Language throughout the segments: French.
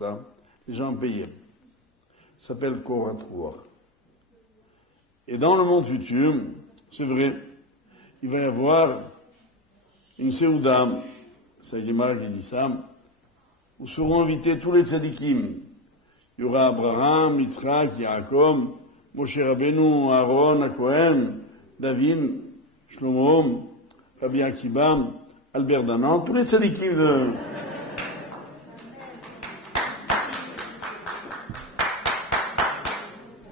ça, les gens payaient. Ça s'appelle Koratroir. Et dans le monde futur, c'est vrai, il va y avoir une Séouda, c'est Guimara qui dit ça, où seront invités tous les tzadikim. Il y aura Abraham, Yitzhak, Yaakov, Moshe Rabbeinu, Aaron, Cohen, David, Shlomo, Rabbi Akiba, Albert Danan, tous les tzadikim de...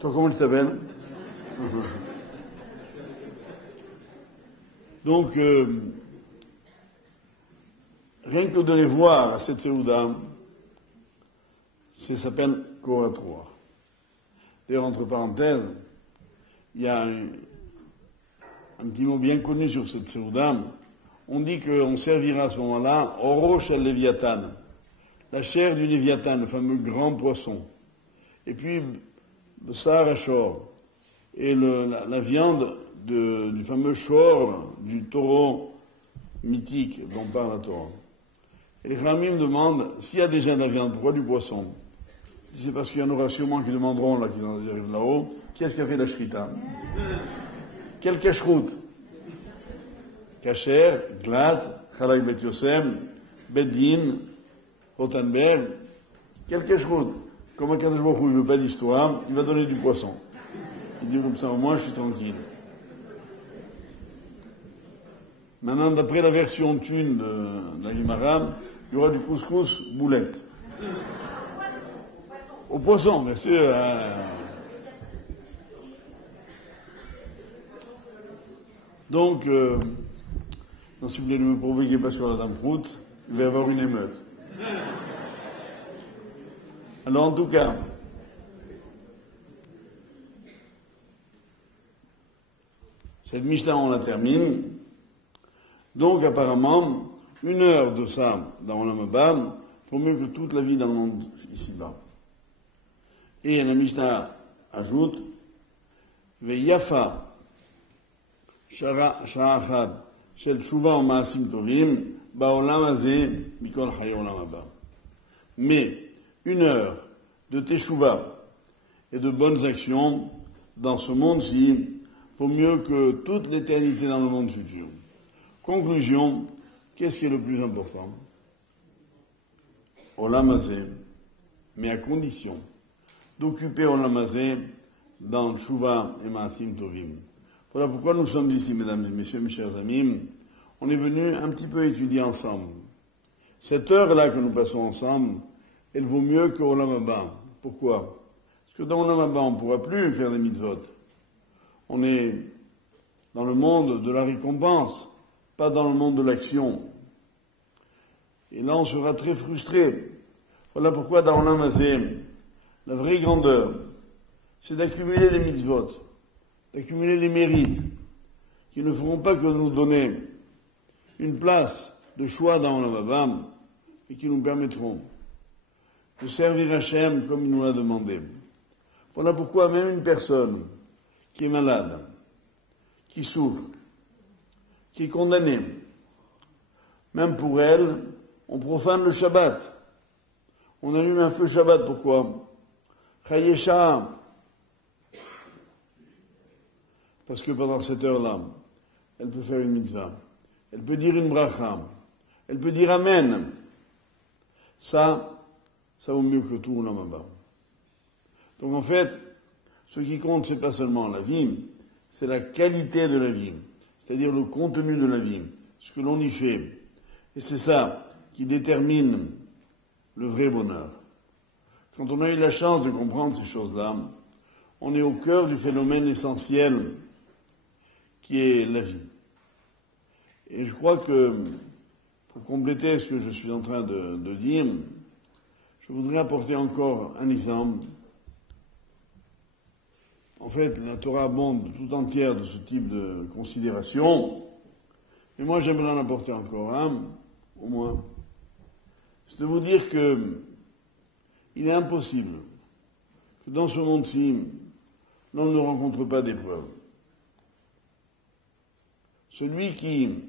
Toi, comment tu t'appelles? Donc, rien que de les voir à cette Séouda, ça s'appelle Koratroir. D'ailleurs, entre parenthèses, il y a un petit mot bien connu sur cette Séouda. On dit qu'on servira à ce moment-là Orosh al-Léviathan, la chair du Léviathan, le fameux grand poisson. Et puis, le Sahara Shor, et la viande du fameux Shor, du taureau mythique dont parle la Torah. Et les Khamim me demandent, s'il y a déjà de la viande, pourquoi du poisson? C'est parce qu'il y en aura sûrement qui demanderont, là, qui arrivent là-haut, qui est-ce qui a fait la shrita? Quel cacheroute? Kacher, Glad, Chalak Bet Yosem, Bedin, Rotenberg. Quel cacheroute? Comme un Kadosh Baruch Hu, il veut pas d'histoire, il va donner du poisson. Il dit comme ça, au moins, je suis tranquille. Maintenant, d'après la version thune de la Guimara, il y aura du couscous boulette. Au poisson, bien sûr. Donc, non, si vous voulez ne me provoquer pas sur la Dame Prout, il va y avoir une émeute. Alors, en tout cas, cette Mishnah, on la termine. Donc, apparemment, 1 heure de ça dans l'Olam Haba vaut mieux que toute la vie dans le monde ici-bas. Et la Mishnah ajoute, Veyafa, Sha'achad, Shel Tshuva Ma'asim Tovim, Ba'olam Hazeh, Mikol Chaye Olam Haba. Mais, 1 heure de Teshuvah et de bonnes actions dans ce monde-ci vaut mieux que toute l'éternité dans le monde futur. Conclusion, qu'est-ce qui est le plus important? Olam Hazeh, mais à condition d'occuper Olam Hazeh dans Tshuva et Ma'asim Tovim. Voilà pourquoi nous sommes ici, mesdames et messieurs, mes chers amis. On est venus un petit peu étudier ensemble. Cette heure-là que nous passons ensemble, elle vaut mieux que Olam Haba. Pourquoi? Parce que dans Olam Haba, on ne pourra plus faire des mitzvot. On est dans le monde de la récompense, pas dans le monde de l'action. Et là, on sera très frustré. Voilà pourquoi dans Olam Hazeh, la vraie grandeur, c'est d'accumuler les mitzvot, d'accumuler les mérites, qui ne feront pas que nous donner une place de choix dans Olam Haba, et qui nous permettront de servir Hachem comme il nous l'a demandé. Voilà pourquoi même une personne qui est malade, qui souffre, qui est condamnée, même pour elle, on profane le Shabbat. On allume un feu Shabbat, pourquoi? Chayesha. Parce que pendant cette heure-là, elle peut faire une mitzvah. Elle peut dire une bracha. Elle peut dire Amen. Ça vaut mieux que tout Olam Haba. Donc en fait, ce qui compte, c'est pas seulement la vie, c'est la qualité de la vie. C'est-à-dire le contenu de la vie. Ce que l'on y fait. Et c'est ça qui détermine le vrai bonheur. Quand on a eu la chance de comprendre ces choses-là, on est au cœur du phénomène essentiel qui est la vie. Et je crois que, pour compléter ce que je suis en train de dire, je voudrais apporter encore un exemple. En fait, la Torah abonde tout entière de ce type de considération, mais moi j'aimerais en apporter encore un, au moins. C'est de vous dire que il est impossible que dans ce monde-ci, l'on ne rencontre pas d'épreuves. Celui qui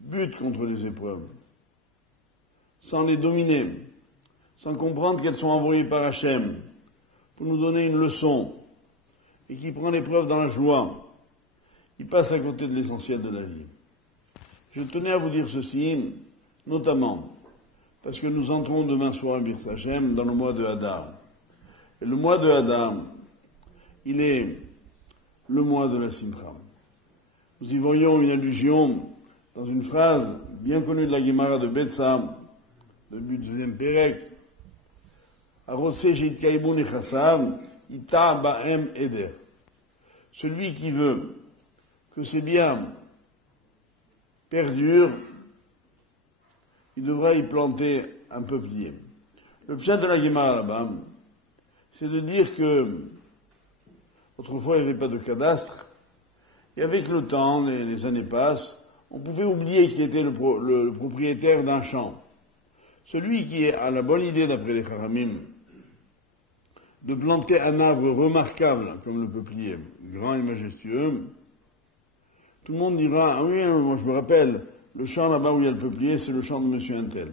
bute contre les épreuves, sans les dominer, sans comprendre qu'elles sont envoyées par Hachem pour nous donner une leçon, et qui prend l'épreuve dans la joie, il passe à côté de l'essentiel de la vie. Je tenais à vous dire ceci, notamment, parce que nous entrons demain soir, Birsa Hachem, dans le mois de Hadar. Et le mois de Hadar, il est le mois de la Simcha. Nous y voyons une allusion dans une phrase bien connue de la Gemara de Betsa, début du deuxième Pérec, Ita Ba'em Eder. Celui qui veut que ces biens perdurent, il devra y planter un peuplier. Le pshat de la Gemara là-bas, c'est de dire que autrefois il n'y avait pas de cadastre, et avec le temps, les années passent, on pouvait oublier qui était le propriétaire d'un champ. Celui qui a la bonne idée, d'après les Charamim, de planter un arbre remarquable, comme le peuplier, grand et majestueux, tout le monde dira, ah oui, moi je me rappelle, le champ là-bas où il y a le peuplier, c'est le champ de monsieur Untel.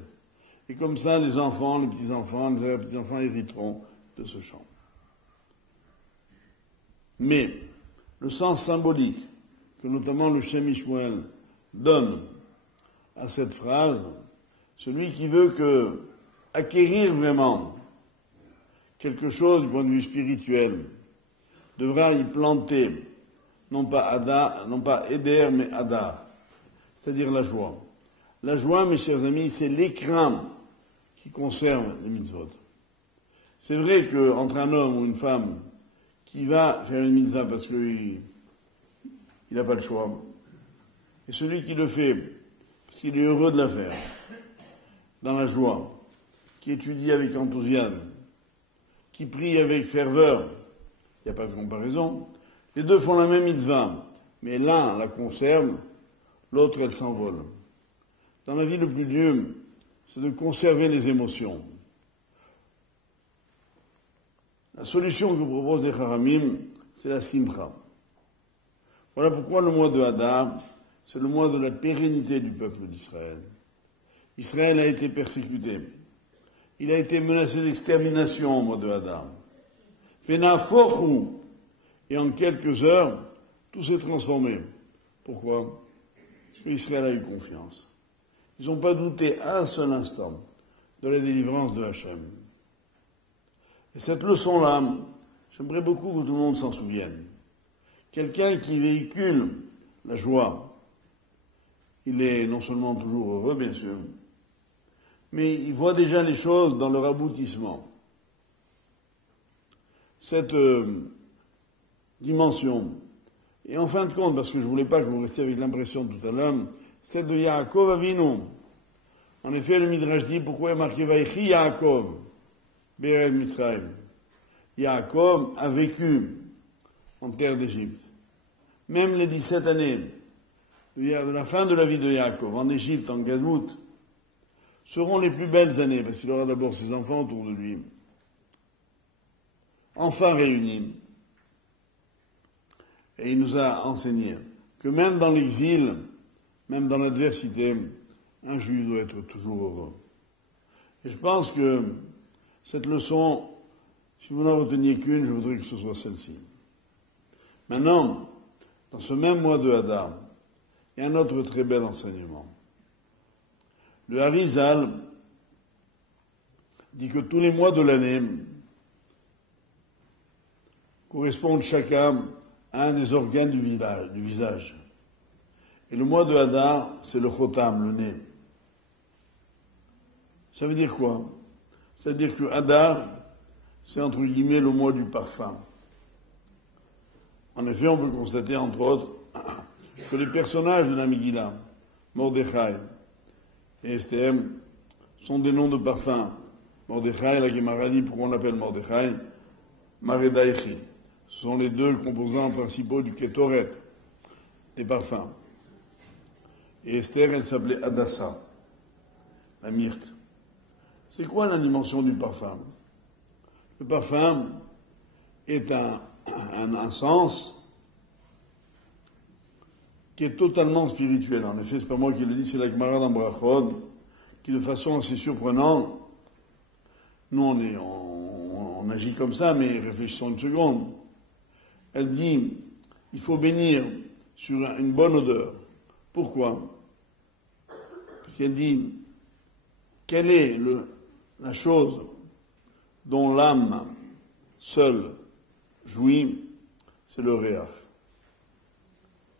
Et comme ça, les enfants, les petits-enfants, les petits-enfants hériteront de ce champ. Mais, le sens symbolique que notamment le Shem Ishmuel donne à cette phrase, celui qui veut acquérir vraiment quelque chose du point de vue spirituel, devra y planter, non pas Eder, mais Hadar, c'est-à-dire la joie. La joie, mes chers amis, c'est l'écrin qui conserve les mitzvot. C'est vrai qu'entre un homme ou une femme qui va faire une mitzvah parce qu'il n'a pas le choix, et celui qui le fait parce qu'il est heureux de la faire, dans la joie, qui étudie avec enthousiasme, qui prie avec ferveur, il n'y a pas de comparaison, les deux font la même mitzvah, mais l'un la conserve, l'autre elle s'envole. Dans la vie, le plus dur, c'est de conserver les émotions. La solution que proposent les Charamim, c'est la Simcha. Voilà pourquoi le mois de Hadar, c'est le mois de la pérennité du peuple d'Israël. Israël a été persécuté. Il a été menacé d'extermination au mois de Hadar. Fenafochu. Et en quelques heures, tout s'est transformé. Pourquoi? Parce qu'Israël a eu confiance. Ils n'ont pas douté un seul instant de la délivrance de Hachem. Et cette leçon-là, j'aimerais beaucoup que tout le monde s'en souvienne. Quelqu'un qui véhicule la joie, il est non seulement toujours heureux, bien sûr, mais il voit déjà les choses dans leur aboutissement. Cette dimension, et en fin de compte, parce que je ne voulais pas que vous restiez avec l'impression tout à l'heure, celle de Yaakov Avinu. En effet, le Midrash dit pourquoi il y a marqué Vaïchi Yaakov, Be'eretz Mitzrayim. Yaakov a vécu en terre d'Égypte. Même les 17 années de la fin de la vie de Yaakov, en Égypte, en Gazout, seront les plus belles années, parce qu'il aura d'abord ses enfants autour de lui, enfin réunis. Et il nous a enseigné que même dans l'exil, même dans l'adversité, un juif doit être toujours heureux. Et je pense que cette leçon, si vous n'en reteniez qu'une, je voudrais que ce soit celle-ci. Maintenant, dans ce même mois de Hadar, il y a un autre très bel enseignement. Le Harizal dit que tous les mois de l'année correspondent chacun à un des organes du visage. Et le mois de Hadar, c'est le chotam, le nez. Ça veut dire quoi? Ça veut dire que Hadar, c'est entre guillemets le mois du parfum. En effet, on peut constater, entre autres, que les personnages de la Megillah, Mordechai et Esther, sont des noms de parfum. Mordechai, la Gemara dit pourquoi on l'appelle Mordechai, Maredaichi. Ce sont les deux composants principaux du Ketoret, des parfums. Et Esther, elle s'appelait Hadassah, la myrte. C'est quoi la dimension du parfum? Le parfum est un sens qui est totalement spirituel. En effet, c'est pas moi qui le dis, c'est la Gemara dans Brachot, qui de façon assez surprenante Nous, on agit comme ça, mais réfléchissons une seconde. Elle dit, il faut bénir sur une bonne odeur. Pourquoi? Parce qu'elle dit, quelle est la chose dont l'âme seule jouit? C'est le réach,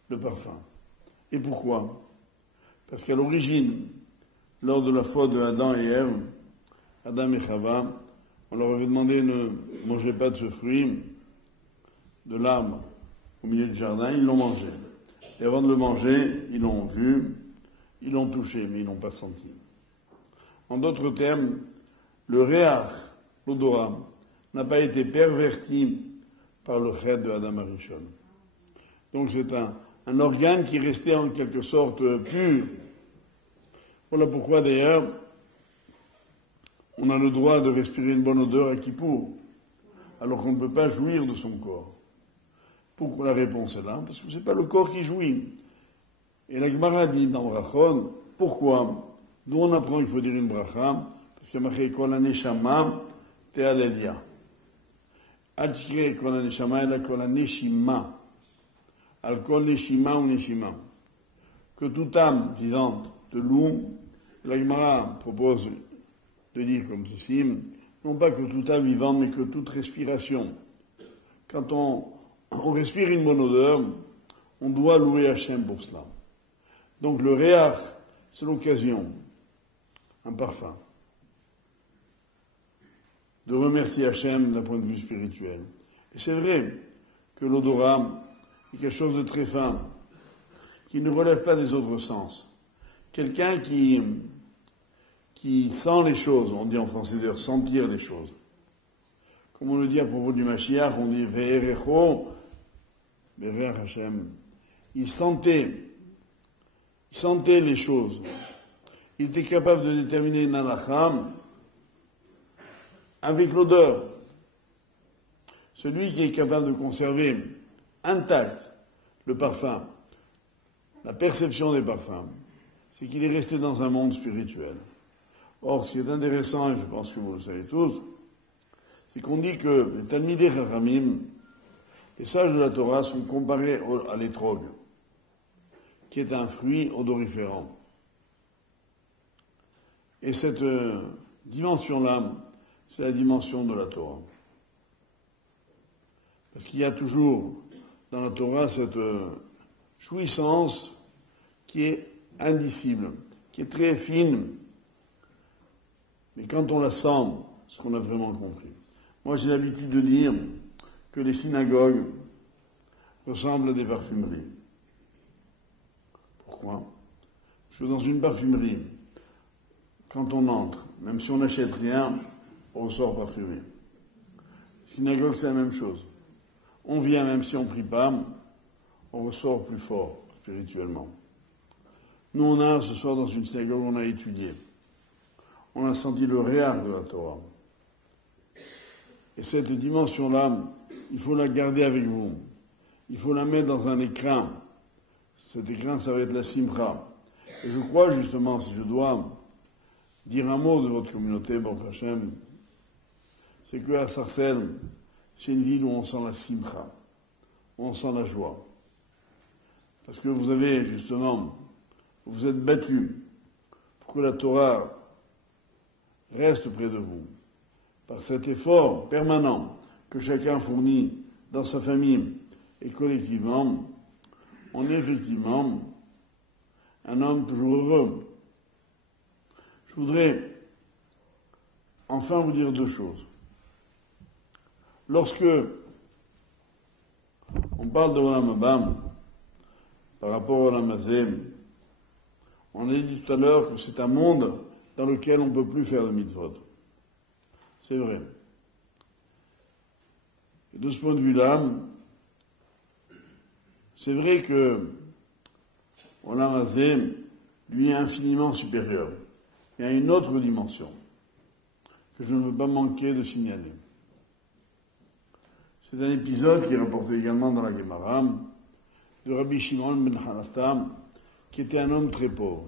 le parfum. Et pourquoi? Parce qu'à l'origine, lors de la faute de Adam et Ève, Adam et Chava, on leur avait demandé ne mangez pas de ce fruit, de l'arbre au milieu du jardin, ils l'ont mangé. Et avant de le manger, ils l'ont vu, ils l'ont touché, mais ils l'ont pas senti. En d'autres termes, le réach, l'odorat, n'a pas été perverti par le chet de Adam Arishon. Donc c'est un organe qui restait en quelque sorte pur. Voilà pourquoi d'ailleurs, on a le droit de respirer une bonne odeur à Kippour, alors qu'on ne peut pas jouir de son corps. Pourquoi la réponse est là? Parce que c'est pas le corps qui jouit. Et la Gemara dit dans Brachon, pourquoi? D'où on apprend qu'il faut dire une bracha? Parce qu'il y a marqué Kol HaNeshama Te'alelia. Al tikre Kol HaNeshama ela Kol HaNeshima. Al Kol Neshima ou Neshima. Que toute âme vivante te loue. La Gemara propose de dire comme ceci, non pas que toute âme vivante, mais que toute respiration. Quand on respire une bonne odeur, on doit louer Hachem pour cela. Donc le réach, c'est l'occasion, un parfum, de remercier Hachem d'un point de vue spirituel. Et c'est vrai que l'odorat est quelque chose de très fin, qui ne relève pas des autres sens. Quelqu'un qui sent les choses, on dit en français d'ailleurs sentir les choses. Comme on le dit à propos du Mashiach, on dit Ve'erecho, Be'er Hashem. Il sentait les choses. Il était capable de déterminer une halakha avec l'odeur. Celui qui est capable de conserver intact le parfum, la perception des parfums, c'est qu'il est resté dans un monde spirituel. Or, ce qui est intéressant, et je pense que vous le savez tous, c'est qu'on dit que les Talmidei Chachamim, les sages de la Torah, sont comparés à l'étrog, qui est un fruit odoriférant. Et cette dimension-là, c'est la dimension de la Torah. Parce qu'il y a toujours dans la Torah cette jouissance qui est indicible, qui est très fine, mais quand on la sent, c'est ce qu'on a vraiment compris. Moi, j'ai l'habitude de dire que les synagogues ressemblent à des parfumeries. Pourquoi? Parce que dans une parfumerie, quand on entre, même si on n'achète rien, on ressort parfumé. Synagogue, c'est la même chose. On vient, même si on ne prie pas, on ressort plus fort, spirituellement. Nous, on a, ce soir, dans une synagogue, on a étudié. On a senti le réach de la Torah. Et cette dimension-là, il faut la garder avec vous. Il faut la mettre dans un écran. Cet écran, ça va être la simcha. Et je crois, justement, si je dois dire un mot de votre communauté, Baruch Hashem, c'est que à Sarcelles, c'est une ville où on sent la simcha, où on sent la joie. Parce que vous avez, justement, vous êtes battus pour que la Torah reste près de vous. Par cet effort permanent que chacun fournit dans sa famille et collectivement, on est effectivement un homme toujours heureux. Je voudrais enfin vous dire deux choses. Lorsque on parle de Olam Haba par rapport au Olam Hazé, on a dit tout à l'heure que c'est un monde dans lequel on ne peut plus faire de mitzvot. C'est vrai. Et de ce point de vue-là, c'est vrai que Olam Hazé, lui, est infiniment supérieur. Il y a une autre dimension que je ne veux pas manquer de signaler. C'est un épisode qui est rapporté également dans la Gemara de Rabbi Shimon ben Hanasta, qui était un homme très pauvre.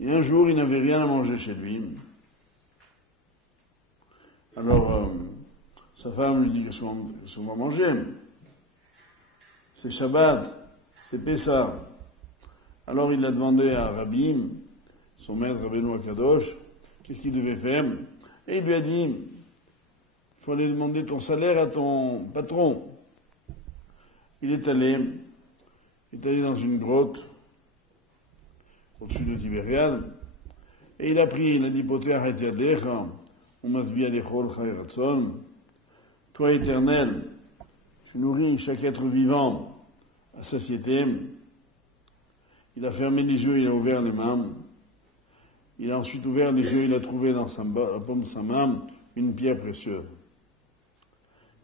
Et un jour, il n'avait rien à manger chez lui. Alors, sa femme lui dit qu'est-ce qu'on va manger? C'est Shabbat, c'est Pessah. Alors il a demandé à Rabbi, son maître Rabbeinu Akadosh, qu'est-ce qu'il devait faire. Et il lui a dit, il faut aller demander ton salaire à ton patron. Il est allé dans une grotte au-dessus de Tibériade, et il a dit, Poter Hatyadecha, Umasbi Alechol Chai Ratson, toi éternel, tu nourris chaque être vivant à satiété. Il a fermé les yeux, il a ouvert les mains. Il a ensuite ouvert les yeux, il a trouvé dans la paume de sa main une pierre précieuse.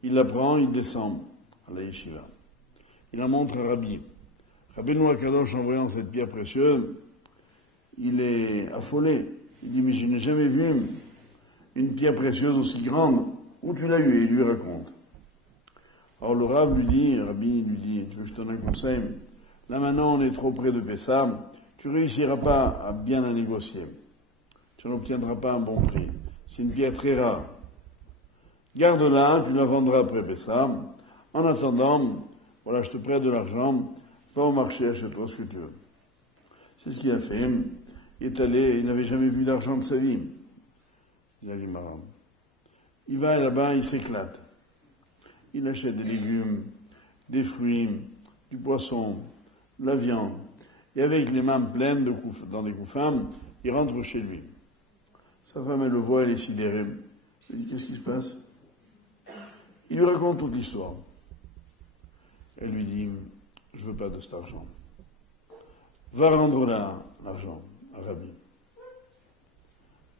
Il la prend, il descend à la yeshiva. Il la montre à Rabbi. Rabbeinu Akadosh, en voyant cette pierre précieuse, il est affolé. Il dit, mais je n'ai jamais vu une pierre précieuse aussi grande. Où tu l'as eue? Et il lui raconte. Alors le Rav lui dit, Rabbi lui dit, tu veux que je te donne un conseil? Là maintenant on est trop près de Pessah, tu réussiras pas à bien la négocier. Tu n'obtiendras pas un bon prix. C'est une pierre très rare. Garde-la, tu la vendras après Pessah. En attendant, voilà, je te prête de l'argent, va au marché, achète-toi ce que tu veux. C'est ce qu'il a fait. Il est allé, il n'avait jamais vu d'argent de sa vie. Il a dit, Maram. Il va là-bas, il s'éclate. Il achète des légumes, des fruits, du poisson, de la viande. Et avec les mains pleines dans des couffins, il rentre chez lui. Sa femme, elle le voit, elle est sidérée. Elle dit, qu'est-ce qui se passe? Il lui raconte toute l'histoire. Elle lui dit, je veux pas de cet argent. Va rendre l'argent à Rabbi.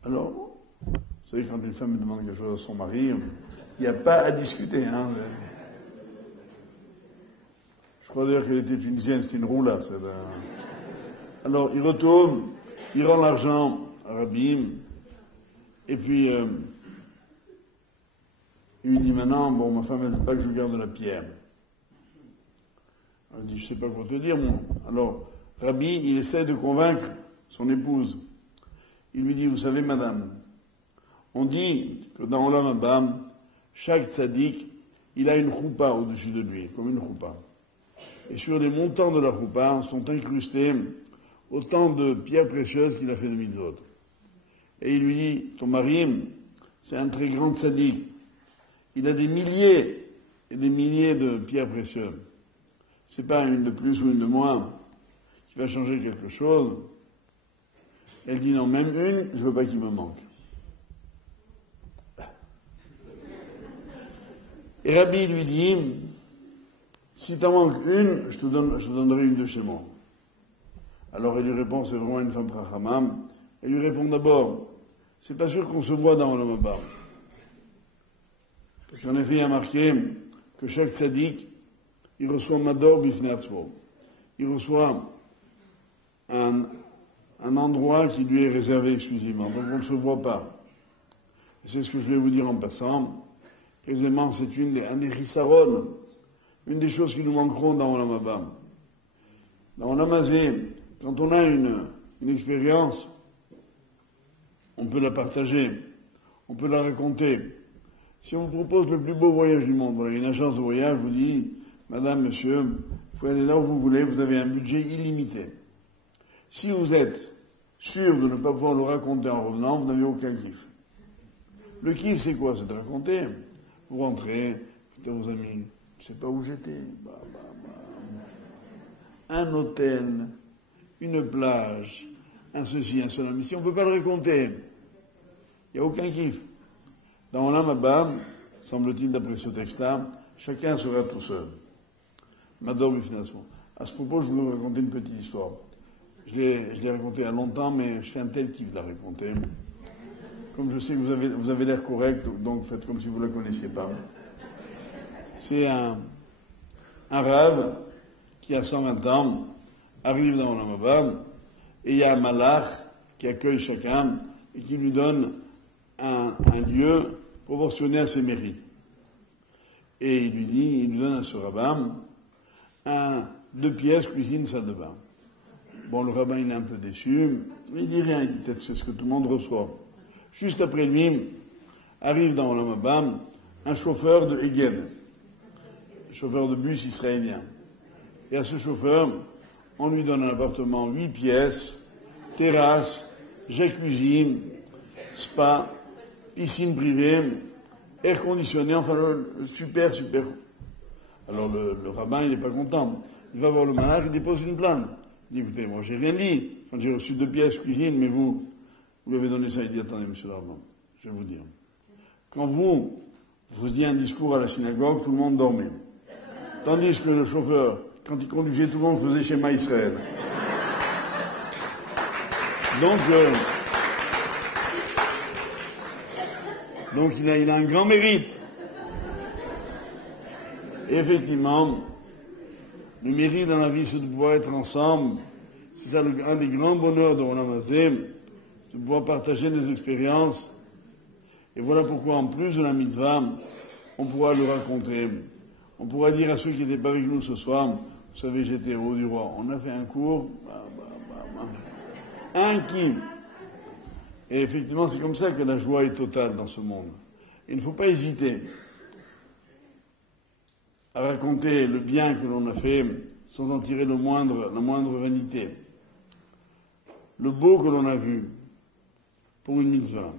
Alors, vous savez, quand une femme demande quelque chose à son mari, il n'y a pas à discuter, hein. Je crois d'ailleurs qu'elle était tunisienne, c'était une roula. Alors, il retourne, il rend l'argent à Rabbi, et puis, il lui dit maintenant, bon, ma femme, elle ne veut pas que je garde la pierre. Elle dit, je sais pas quoi te dire, moi. Alors, Rabbi, il essaie de convaincre son épouse. Il lui dit, vous savez, madame, on dit que dans Olam Haba, chaque tzaddik, il a une choupa au-dessus de lui, comme une choupa. Et sur les montants de la choupa sont incrustés autant de pierres précieuses qu'il a fait de mitzvot. Et il lui dit, ton mari, c'est un très grand tzaddik. Il a des milliers et des milliers de pierres précieuses. C'est pas une de plus ou une de moins qui va changer quelque chose. Elle dit non, même une, je veux pas qu'il me manque. Et Rabbi lui dit, si t'en manques une, je te donnerai une de chez moi. Alors elle lui répond, c'est vraiment une femme prachamam. Elle lui répond d'abord, c'est pas sûr qu'on se voit dans Olam Haba. Parce qu'en effet, il y a marqué que chaque tzaddik, il reçoit Mador Bifnei Atzmo. Il reçoit un endroit qui lui est réservé exclusivement. Donc on ne se voit pas. Et c'est ce que je vais vous dire en passant. Précisément, c'est un des rissaron, une des choses qui nous manqueront dans Olam Haba. Dans Olam Hazé, quand on a une expérience, on peut la partager, on peut la raconter. Si on vous propose le plus beau voyage du monde, voilà, une agence de voyage vous dit, madame, monsieur, vous pouvez aller là où vous voulez, vous avez un budget illimité. Si vous êtes sûr de ne pas pouvoir le raconter en revenant, vous n'avez aucun kiff. Le kiff, c'est quoi? C'est de raconter. Vous rentrez, vous dites à vos amis, je sais pas où j'étais. Un hôtel, une plage, un ceci, un cela. Mais si on ne peut pas le raconter, il n'y a aucun kiff. Dans Olam Haba, semble-t-il d'après ce texte-là, chacun sera tout seul. Mador Bifnei Atzmo. À ce propos, je vais vous raconter une petite histoire. Je l'ai racontée il y a longtemps, mais je fais un tel kiff de la raconter. Comme je sais que vous avez l'air correct, donc faites comme si vous ne la connaissiez pas. C'est un rave qui a 120 ans, arrive dans Olam Haba, et il y a un malach qui accueille chacun et qui lui donne un lieu proportionné à ses mérites. Et il lui donne à ce rabbin 2 pièces, cuisine, salle de bain. Bon, le rabbin, il est un peu déçu, il dit rien, il dit peut-être c'est ce que tout le monde reçoit. Juste après lui, arrive dans Olam Haba un chauffeur de Eged, chauffeur de bus israélien. Et à ce chauffeur, on lui donne un appartement 8 pièces, terrasse, jacuzzi, spa, piscine privée, air conditionné, enfin super. Alors le rabbin, il n'est pas content. Il va voir le malach, il dépose une plainte. Il dit, écoutez, moi j'ai rien dit. Quand j'ai reçu 2 pièces cuisine, mais vous lui avez donné ça. Il dit, attendez, monsieur le rabbin, je vais vous dire. Quand vous faisiez un discours à la synagogue, tout le monde dormait. Tandis que le chauffeur, quand il conduisait, tout le monde faisait Shema Israël. Donc il a un grand mérite. Et effectivement, le mérite dans la vie, c'est de pouvoir être ensemble. C'est ça un des grands bonheurs de Olam Hazeh, de pouvoir partager des expériences. Et voilà pourquoi, en plus de la mitzvah, on pourra le raconter. On pourra dire à ceux qui n'étaient pas avec nous ce soir, vous savez, j'étais héros du roi. On a fait un cours, un qui. Et effectivement, c'est comme ça que la joie est totale dans ce monde. Il ne faut pas hésiter à raconter le bien que l'on a fait sans en tirer la moindre vanité. Le beau que l'on a vu pour une mitzvah.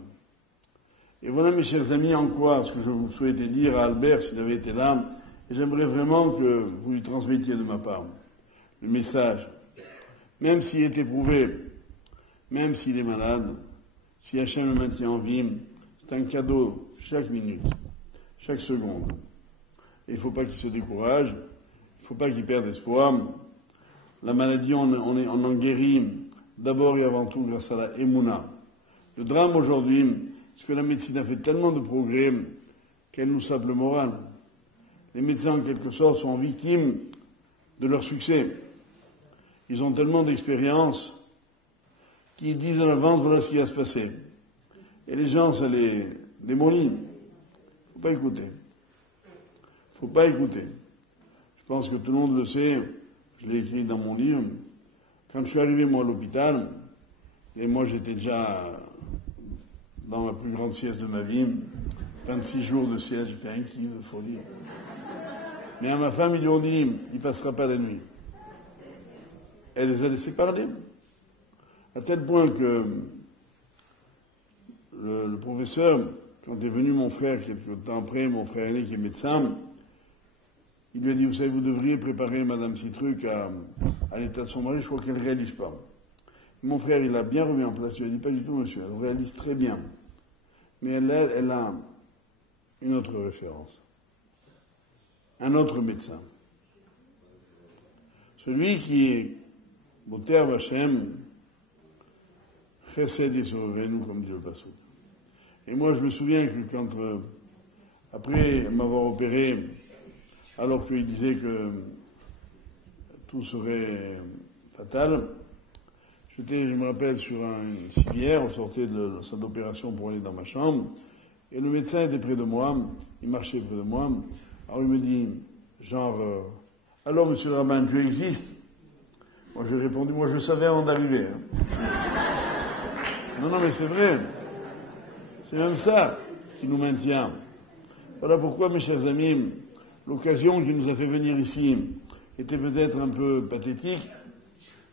Et voilà, mes chers amis, en quoi ce que je vous souhaitais dire à Albert s'il avait été là, et j'aimerais vraiment que vous lui transmettiez de ma part le message. Même s'il est éprouvé, même s'il est malade, si Hachem le maintient en vie, c'est un cadeau chaque minute, chaque seconde. Et il ne faut pas qu'il se décourage, il ne faut pas qu'il perde espoir. La maladie, on en guérit d'abord et avant tout grâce à la Emouna. Le drame aujourd'hui, c'est que la médecine a fait tellement de progrès qu'elle nous sape le moral. Les médecins, en quelque sorte, sont victimes de leur succès. Ils ont tellement d'expérience qu'ils disent à l'avance, voilà ce qui va se passer. Et les gens, ça les démolit. Il ne faut pas écouter. Il ne faut pas écouter. Je pense que tout le monde le sait, je l'ai écrit dans mon livre. Quand je suis arrivé, moi, à l'hôpital, et moi, j'étais déjà dans ma plus grande sieste de ma vie, 26 jours de sieste, j'ai fait un kiff de folie. Mais à ma femme, ils lui ont dit, il ne passera pas la nuit. Elle les a laissés parler. À tel point que le professeur, quand est venu mon frère, quelques temps après, mon frère aîné qui est médecin, il lui a dit, vous savez, vous devriez préparer Madame Citruc à l'état de son mari, je crois qu'elle ne réalise pas. Mon frère, il a bien remis en place, il lui a dit, pas du tout, monsieur, elle réalise très bien. Mais elle a une autre référence. Un autre médecin. Celui qui est Boter Bachem, Chesed Yisovenu, comme dit le Passouk. Et moi, je me souviens que quand, après m'avoir opéré, alors qu'il disait que tout serait fatal, je me rappelle, sur une civière, on sortait de la salle d'opération pour aller dans ma chambre, et le médecin était près de moi, il marchait près de moi, alors il me dit, genre, alors monsieur le rabbin, Dieu existe? Moi j'ai répondu, moi je savais avant d'arriver. Non, mais c'est vrai. C'est même ça qui nous maintient. Voilà pourquoi, mes chers amis, l'occasion qui nous a fait venir ici était peut-être un peu pathétique,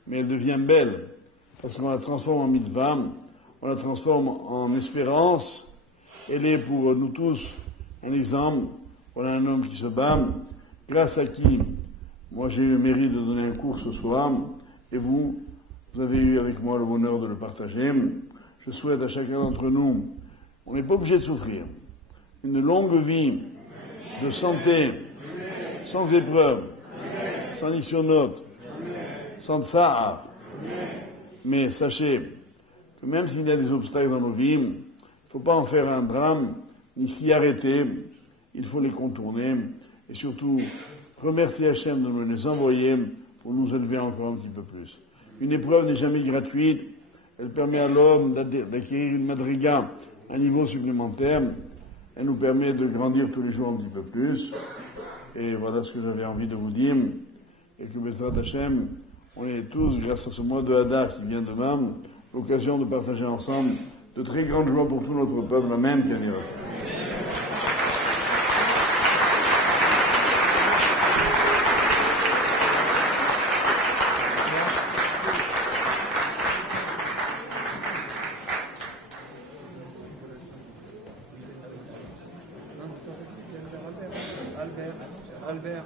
mais elle devient belle, parce qu'on la transforme en mitzvah, on la transforme en espérance. Elle est pour nous tous un exemple. Voilà un homme qui se bat, grâce à qui moi j'ai eu le mérite de donner un cours ce soir, et vous avez eu avec moi le bonheur de le partager. Je souhaite à chacun d'entre nous, on n'est pas obligé de souffrir, une longue vie de santé, sans épreuve, sans nisyonote, sans tsa'ar. Mais sachez que même s'il y a des obstacles dans nos vies, il ne faut pas en faire un drame, ni s'y arrêter. Il faut les contourner et surtout remercier Hachem de nous les envoyer pour nous élever encore un petit peu plus. Une épreuve n'est jamais gratuite. Elle permet à l'homme d'acquérir une madriga, un niveau supplémentaire. Elle nous permet de grandir tous les jours un petit peu plus. Et voilà ce que j'avais envie de vous dire. Et que Bezrat Hachem, on est tous, grâce à ce mois de Hadar qui vient demain, l'occasion de partager ensemble de très grandes joies pour tout notre peuple. Amen. Albert.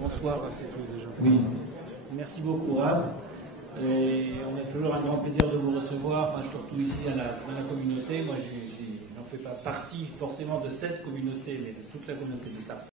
Bonsoir. Oui, merci beaucoup, Rav. Et on a toujours un grand plaisir de vous recevoir, surtout ici dans la communauté. Moi, je n'en fais pas partie forcément de cette communauté, mais de toute la communauté de Sarcelles.